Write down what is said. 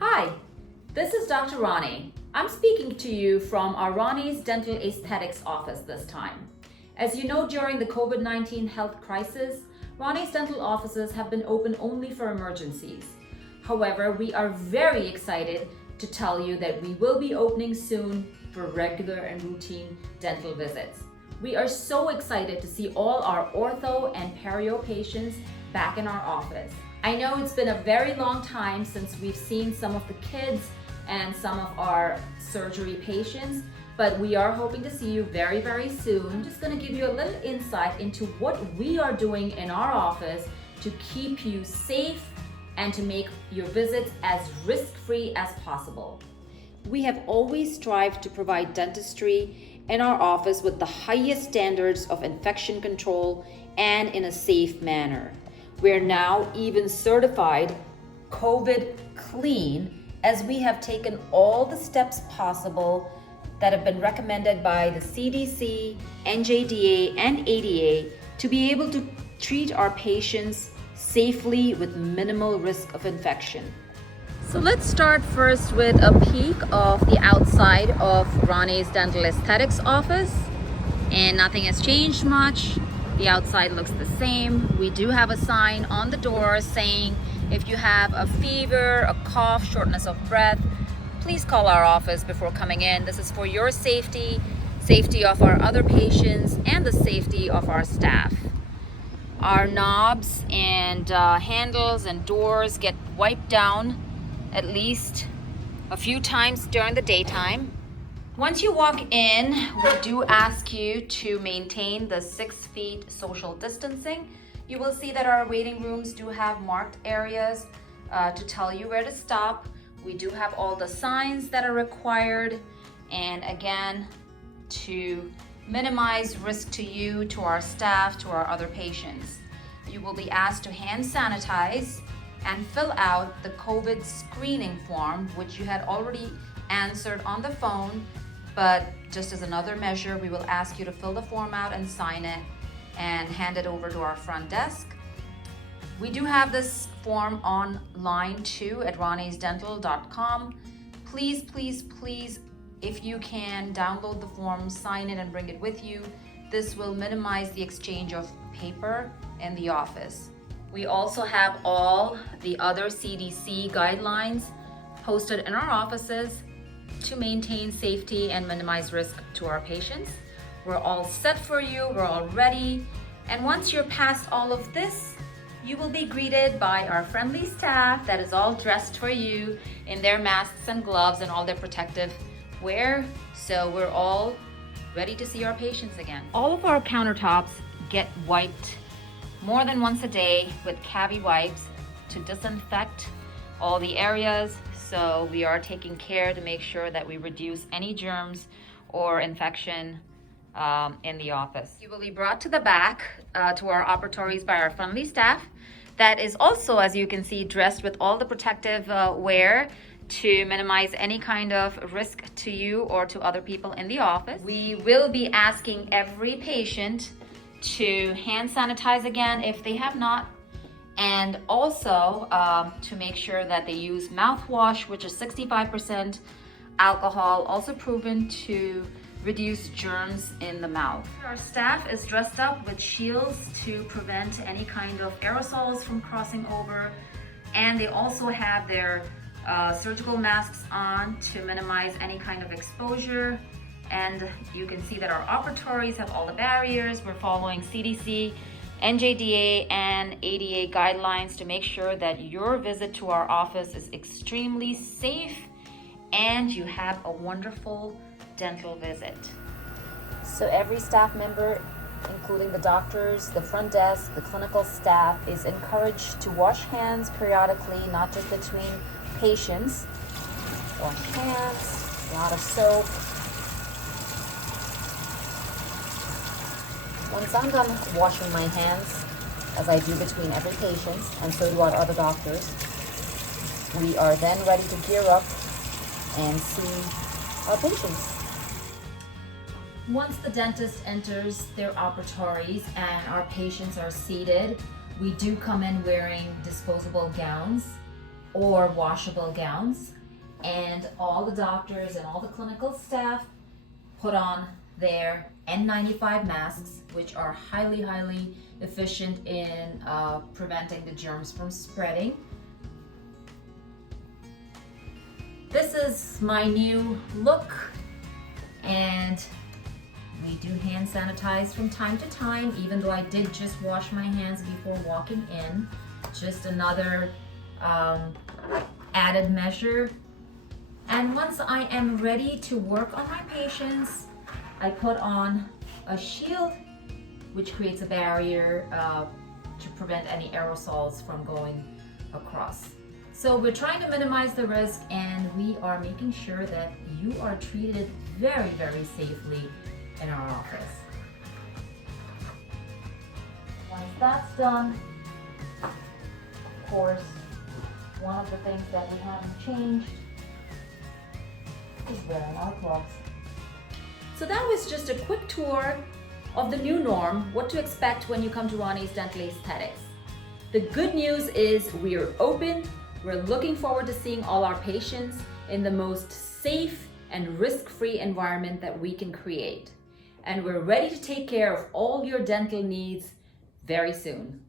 Hi, this is Dr. Rane. I'm speaking to you from our Rane's Dental Aesthetics office this time. As you know, during the COVID-19 health crisis, Rane's dental offices have been open only for emergencies. However, we are very excited to tell you that we will be opening soon for regular and routine dental visits. We are so excited to see all our ortho and perio patients back in our office. I know it's been a very long time since we've seen some of the kids and some of our surgery patients, but we are hoping to see you very, very soon. I'm just going to give you a little insight into what we are doing in our office to keep you safe and to make your visits as risk-free as possible. We have always strived to provide dentistry in our office with the highest standards of infection control and in a safe manner. We're now even certified COVID clean, as we have taken all the steps possible that have been recommended by the CDC, NJDA, and ADA to be able to treat our patients safely with minimal risk of infection. So let's start first with a peek of the outside of Rane's Dental Aesthetics office, and nothing has changed much. The outside looks the same. We do have a sign on the door saying if you have a fever, a cough, shortness of breath, please call our office before coming in. This is for your safety, safety of our other patients, and the safety of our staff. Our knobs and handles and doors get wiped down at least a few times during the daytime. Once you walk in, we do ask you to maintain the 6 feet social distancing. You will see that our waiting rooms do have marked areas to tell you where to stop. We do have all the signs that are required, and again, to minimize risk to you, to our staff, to our other patients. You will be asked to hand sanitize and fill out the COVID screening form, which you had already answered on the phone, but just as another measure, we will ask you to fill the form out and sign it and hand it over to our front desk. We do have this form online too at orthoranesdental.com. Please, please, please, if you can, download the form, sign it, and bring it with you. This will minimize the exchange of paper in the office. We also have all the other CDC guidelines posted in our offices to maintain safety and minimize risk to our patients. We're all set for you, we're all ready. And once you're past all of this, you will be greeted by our friendly staff that is all dressed for you in their masks and gloves and all their protective wear. So we're all ready to see our patients again. All of our countertops get wiped more than once a day with cavi wipes to disinfect all the areas. So we are taking care to make sure that we reduce any germs or infection in the office. You will be brought to the back to our operatories by our friendly staff that is also, as you can see, dressed with all the protective wear to minimize any kind of risk to you or to other people in the office. We will be asking every patient to hand sanitize again if they have not, and also to make sure that they use mouthwash, which is 65% alcohol, also proven to reduce germs in the mouth. Our staff is dressed up with shields to prevent any kind of aerosols from crossing over, and they also have their surgical masks on to minimize any kind of exposure. And you can see that our operatories have all the barriers. We're following CDC, NJDA, and ADA guidelines to make sure that your visit to our office is extremely safe and you have a wonderful dental visit. So every staff member, including the doctors, the front desk, the clinical staff, is encouraged to wash hands periodically, not just between patients. Wash hands, a lot of soap. Once I'm done washing my hands, as I do between every patient, and so do our other doctors, we are then ready to gear up and see our patients. Once the dentist enters their operatories and our patients are seated, we do come in wearing disposable gowns or washable gowns, and all the doctors and all the clinical staff put on their N95 masks, which are highly efficient in preventing the germs from spreading. This is my new look, and we do hand sanitize from time to time, even though I did just wash my hands before walking in. Just another added measure. And once I am ready to work on my patients, I put on a shield, which creates a barrier to prevent any aerosols from going across. So we're trying to minimize the risk, and we are making sure that you are treated very safely in our office. Once that's done, of course, one of the things that we haven't changed is wearing our gloves. So that was just a quick tour of the new norm, what to expect when you come to Rane's Dental Aesthetics. The good news is we are open. We're looking forward to seeing all our patients in the most safe and risk-free environment that we can create. And we're ready to take care of all your dental needs very soon.